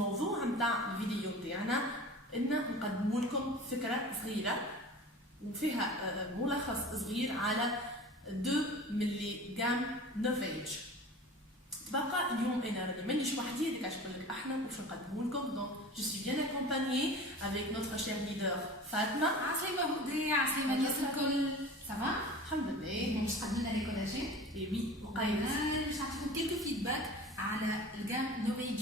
الموضوع نتاع الفيديو تاعنا ان نقدموا لكم فكره صغيره وفيها ملخص صغير على 2 ملي جام نوفيج. بقى اليوم انا راني مانيش وحدي هذيك علاش نقول لك احنا واش نقدموا لكم. دونك جو سوي بيان اكومبانيي افيك نوتر شير ليدر فاطمه. عسلامه هدى، عسلامه الناس الكل، سافا الحمد لله. باش تقدم لنا لي كولاجين اي وي وقايله باش نعطيكم كيلكو فيدباك على الجام نوفيج.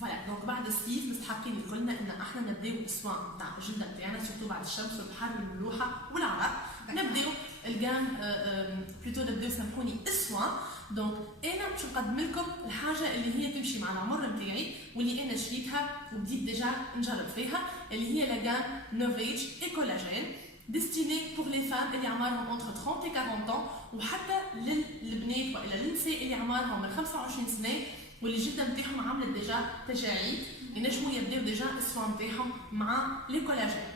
فوالا دونك بعد الصيف مستحقين قلنا ان احنا نبداو الاسوان تاع الجلده تاعنا سورتو بعد الشمس والبحر والملوحه والعرق نبداو الجام بلوتو نبداو سامحوني اسوان. دونك انا باش نقدم لكم الحاجه اللي هي تمشي مع العمر نتاعي واللي انا شريتها وبديت ديجا نجرب فيها اللي هي لا جام نوفيج اي كولاجين ديستيني بور لي فام اللي عمرهم انتر 30 و 40 طون وحتى للبنات والا للنساء اللي عمرهم من 25 سنه واللي الجلده نتاعهم عملت ديجا تجاعيد ينجموا يبداو ديجا السوان نتاعهم مع لي كولاجين.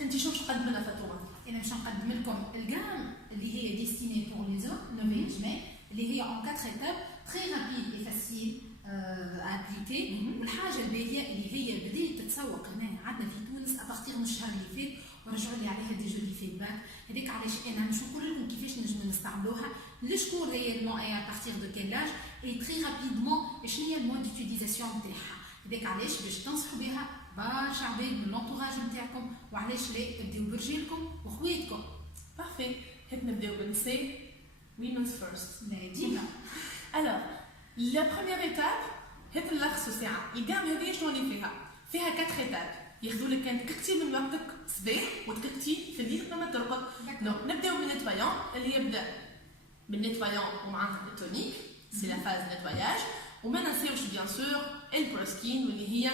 انت شو باش تقدم لنا فاطمه؟ انا باش نقدم لكم الجام اللي هي ديستيني بور لي زون نوفيج مي اللي هي en 4 étapes très rapide et facile à appliquer. والحاجه الباهيه اللي هي بدات تتسوق هنا عندنا في تونس ابارتيغ من الشهر اللي فات ورجعوا لي عليها دي جولي فيدباك. هذيك علاش انا باش نقول لكم كيفاش نجموا نستعملوها لشكون ريالمون اي ابارتيغ دو كيل لاج اي تري رابيدمون شنو هي المود ديوتيليزاسيون نتاعها. هذيك علاش باش تنصحوا بها برشا عباد من لونتوراج نتاعكم وعلاش لا تبداو برجالكم وخواتكم. بارفي هيك نبداو بالنساء. Women's first. ديما. Alors, la première étape هي اللخص ساعة. الجام هذه شنو اللي فيها 4 étapes. ياخذوا لك كان تكتي من وقتك صباح وتكتي في الليل قبل ما ترقد. دونك نبداو بالنيتوايون اللي يبدا بالنيتوايون ومعاه التونيك سي لا فاز نيتواياج وما ننساوش بيان سور البروسكين واللي هي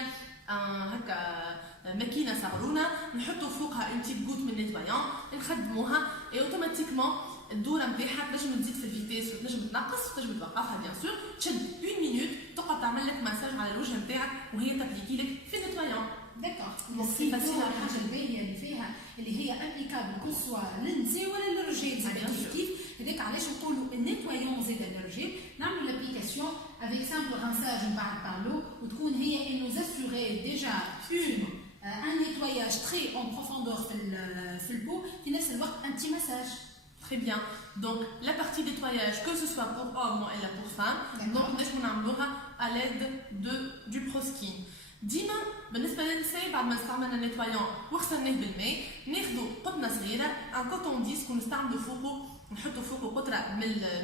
هكا ماكينه صغرونه نحطوا فوقها اون تيب غوت من نيتوايون نخدموها اي اوتوماتيكمون الدوره نتاعها تنجم تزيد في الفيتيس وتنجم تنقص وتنجم توقفها بيان سور تشد 1 مينوت تقعد تعمل لك مساج على الوجه نتاعك وهي تابليكي لك في النيتوايون. داكور سي فاسيل. الحاجه الباهيه اللي فيها اللي هي ابليكابل كل سوا للنساء ولا للرجال زاد كيف هذاك علاش نقولوا النيتوايون زاد للرجال نعملوا لابليكاسيون افيك سامبل رانساج من بعد بالو وتكون هي انو زاسوري ديجا اون ان نيتواياج تري اون بروفوندور في البو في نفس الوقت ان تي مساج. Très bien. Donc la partie nettoyage, que ce soit pour homme ou pour femme, donc nous نعملوها à l'aide du proskin. ديما بالنسبه للنساء بعد ما استعملنا النيتوايون وغسلناه بالماء ناخذوا قطنه صغيره ان كوتون ديسك ونستعملوا فوقه نحطوا فوقه قطره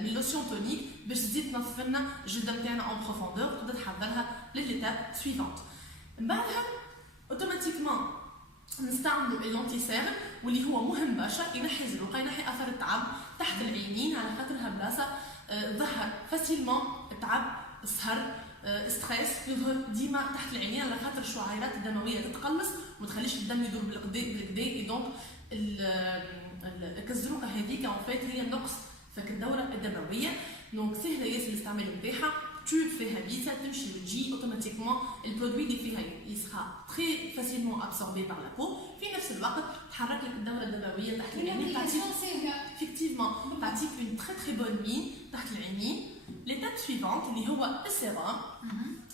من لوسيون تونيك باش تزيد تنظف لنا الجلده نتاعنا اون بروفوندور وتبدا تحضرها للإيتاب سويفونت. من بعدها اوتوماتيكمون نستعملوا اللونتي سيرم واللي هو مهم برشا ينحي الزروقه ينحي اثر التعب تحت العينين على خاطرها بلاصه ظهر فاسيلمون التعب السهر ستريس يظهر ديما تحت العينين على خاطر الشعيرات الدمويه تتقلص وما تخليش الدم يدور بالكدا اي دونك الزروقه هذيك اون فيت هي نقص في الدوره الدمويه. دونك سهله ياسر الاستعمال نتاعها تيوب فيها بيسا تمشي وتجي اوتوماتيكمون البرودوي اللي فيها يسخا تري فاسيلمون ابسوربي بار لا بو في نفس الوقت تحرك لك الدوره الدمويه تحت العينين effectivement تعطيك اون تري تري بون مين تحت العينين. ليتاب سويفونت اللي هو السيرام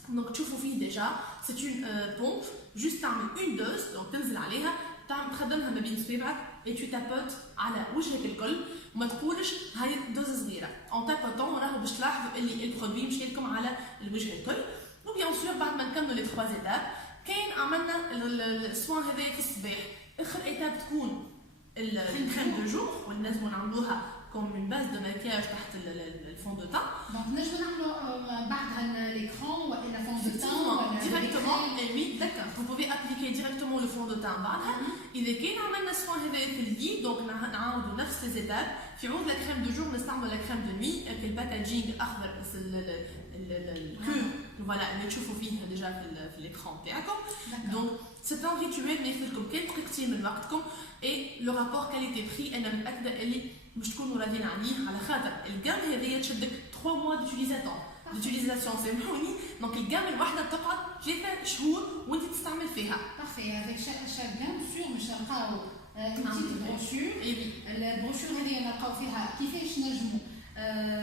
دونك تشوفوا فيه ديجا سي اون بومب جوست تعمل اون دوز دونك تنزل عليها تخدمها ما بين صباعك اي تو تابوت على وجهك الكل وما تقولش هاي دوز صغيره اون تابوتون راهو باش تلاحظوا اللي البرودوي مشي لكم على الوجه الكل. وبيان سور بعد ما نكملوا لي 3 ايتاب كاين عملنا السوان هذايا في الصباح اخر ايتاب تكون الكريم دو جور ولازم نعملوها كوم اون باز دو ماكياج تحت الفون دو تان. دونك نجمو نعملو بعدها l'écran ولا فون دو تان directement et oui d'accord vous pouvez appliquer directement le fond de teint بعدها. اذا كان عملنا السوان هذايا في اليد دونك نعاودوا نفس ليزيتاب في عوض لا كريم دو جور نستعملوا لا كريم دو نوي في الباكاجينغ الاخضر الكور فوالا اللي تشوفوا فيه ديجا في الاكران تاعكم. دونك سي ان ريتوال ما ياخذ لكم كان دقيقتين من وقتكم اي لو رابور كاليتي بري انا متاكده اللي باش تكونوا راضيين عليه على خاطر الجام هذيا تشدك 3 موا ديوتيليزاسيون سامحوني. دونك الجام الواحده تقعد 3 شهور وانت تستعمل فيها. بارفي افيك شاك جام سور باش نلقاو بروشور. البروشور هذه نلقاو فيها كيفاش نجموا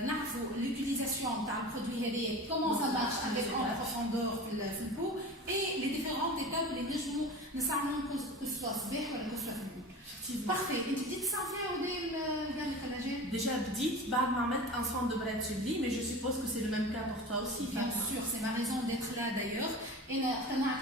نعرفوا l'utilisation تاع البرودوي هذايا comment ça marche avec en profondeur في البو et les différentes étapes اللي نجموا نستعملوهم que ce soit صباح ولا que ce soit في الليل. Parfait. انت بديت تستعملي الجام الكولاجين؟ Déjà بديت بعد ما عملت un soin de bras subli, mais je suppose que c'est le même cas pour toi aussi. Bien sûr, c'est ma raison d'être là d'ailleurs. انا اقتنعت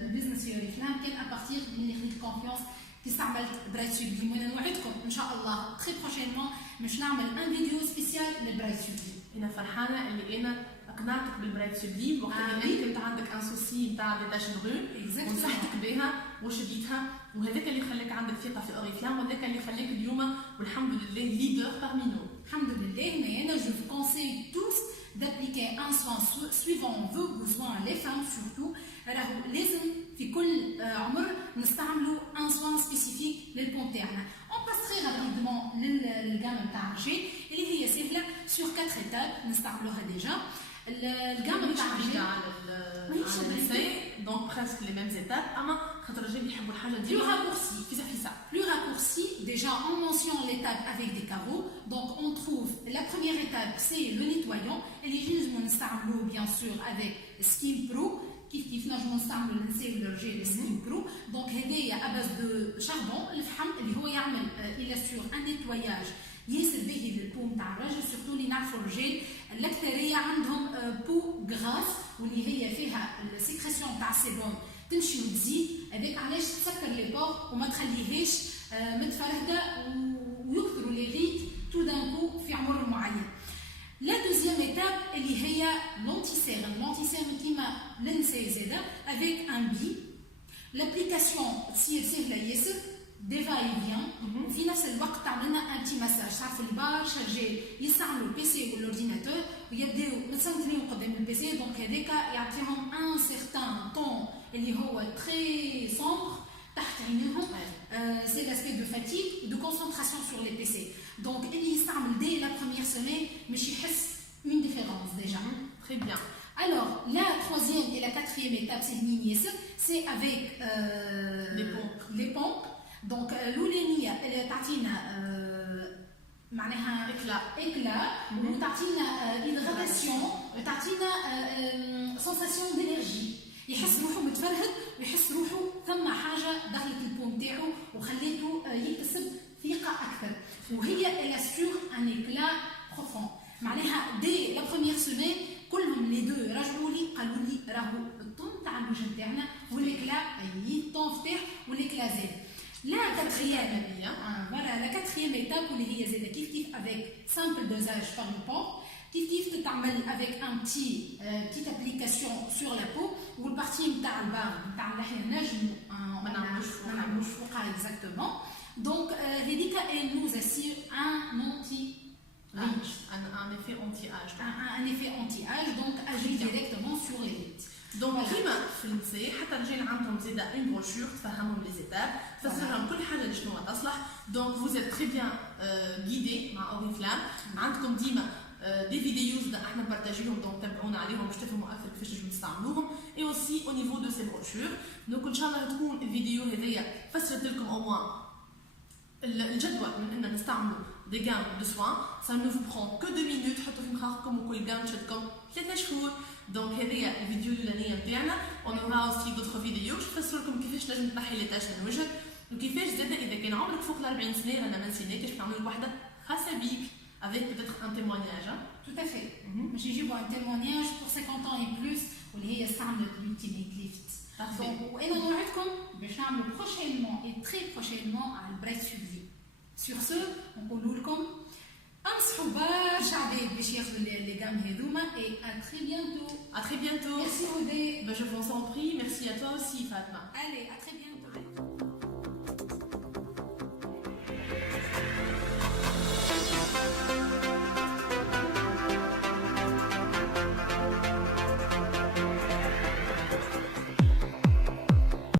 بالبزنس في اوريفلام كان à partir من اللي خديت confiance كي استعملت براد سوبلي. وانا نوعدكم ان شاء الله تري بروشينمون باش نعمل ان فيديو سبيسيال للبراد سوبلي. انا فرحانه اللي انا اقنعتك بالبراد سوبلي وقت اللي كنت عندك ان سوسي نتاع دي تاش برون ونصحتك بها وشديتها، وهذاك اللي خلاك عندك ثقه في اوريفلام وهذاك اللي خلاك اليوم والحمد لله ليدر parmi nous. الحمد لله. mais انا je vous conseille tous d'appliquer un soin suivant vos besoins, les femmes surtout. راهو لازم في كل عمر نستعملوا ان سوان سبيسيفيك للبون تاعنا. اون باس تري رابيدمون للجام تاع الجي اللي هي سهله سور 4 ايتاب نستعملوها ديجا. الجام تاع الجي ماهيش النساء دونك بريسك لي ميم ايتاب، اما خاطر الرجال يحبوا الحاجه ديما plus raccourci. Plus raccourci, déjà on mentionne l'étape avec des carreaux. Donc on trouve la première étape c'est le nettoyant. Et les gens نستعملوه bien sûr avec Skin Pro. كيف نجمو نستعملوا النساء والرجال سكين برو. دونك هذايا اباز دو شاربون الفحم اللي هو يعمل الى سور ان نيتواياج ياسر باهي للبو نتاع الرجل، سورتو اللي نعرفوا الرجال الاكثريه عندهم بو غراس واللي هي فيها السيكريسيون تاع السيبوم تمشي وتزيد. هذاك علاش تسكر لي بور وما تخليهاش متفرهده ويكثروا لي ريت تو دان كو في عمر معين. La deuxième étape, elle est l'anti-cerne. L'anti-cerne qui m'a lancé avec un bi. L'application, si c'est la yes, va et vient. Au final, c'est le temps d'amener un petit massage. Ça fait le bar, charger, il s'arme le PC ou l'ordinateur. Il y a des centaines de PC, donc il y a un certain temps, il est très sombre. C'est l'aspect de fatigue et de concentration sur les PC. Donc, il semble dès la première semaine, mais je une différence déjà. Très bien. Alors, la troisième et la quatrième étape, c'est avec les pompes. Donc, l'oulénia, elle est tartina, éclat, ou tartina hydratation, tartina sensation d'énergie. يحس روحه متفرهد ويحس روحه ثم حاجه دخلت البوم تاعو وخليته يكتسب ثقه اكثر. وهي elle assure un éclat profond. معناها دي لا بروميير سيمين كلهم لي دو رجعوا لي قالوا لي راهو الطون تاع الوجه تاعنا والاكلا اي الطون فتح والاكلا زاد. لا كاتريام فوالا لا كاتريام ايتاب واللي هي زاده كيف افيك سامبل دوزاج بار لو بوم كيف تتعمل avec un petite application sur la peau والبارتي نتاع البار نتاع اللحيه نجمو ما نعملوش فوقها exactement. Donc هذيك elle nous assure un anti-âge, un effet anti-âge. Un effet anti-âge, donc agit directement sur les rides. دونك كيما في النساء حتى الرجال عندهم زاده ان بروشور تفهمهم لي زيتاب تفسرهم كل حاجه لشنو تصلح. دونك vous êtes très bien guidé مع اوريفلام. عندكم ديما دي فيديوز احنا بارطاجيهم دونك تابعونا عليهم باش تفهموا اكثر كيفاش تنجموا تستعملوهم. اي اوسي او نيفو دو سي بروشور. دونك ان شاء الله تكون الفيديو هذيا فسرت لكم او موان الجدوى من ان نستعملوا دي جام دو سوان. سا نو فو برون كو 2 مينوت حطوا في مخاخكم وكل جام تشدكم 3 شهور. دونك هذيا الفيديو الاولانيه نتاعنا. اون اورا اوسي دوطخ فيديو باش نفسر لكم كيفاش تنجم تنحي لي تاش من الوجه وكيفاش زاده اذا كان عمرك فوق ال 40 سنه رانا ما نسيناكش باش نعملوا وحده خاصه بيك avec peut-être un témoignage. Hein? Tout à fait. J'ai eu un témoignage pour 50 ans et plus où il y a l'ultimate lift. Donc, et nous allons prochainement et très prochainement à Bright Suivi. Sur ce, on peut nous comme انصحوا برشا عباد باش ياخذوا لي جام هذوما et à très bientôt. À très bientôt. Merci Odé. Je vous en prie, merci à toi aussi Fatma. Allez, à très bientôt.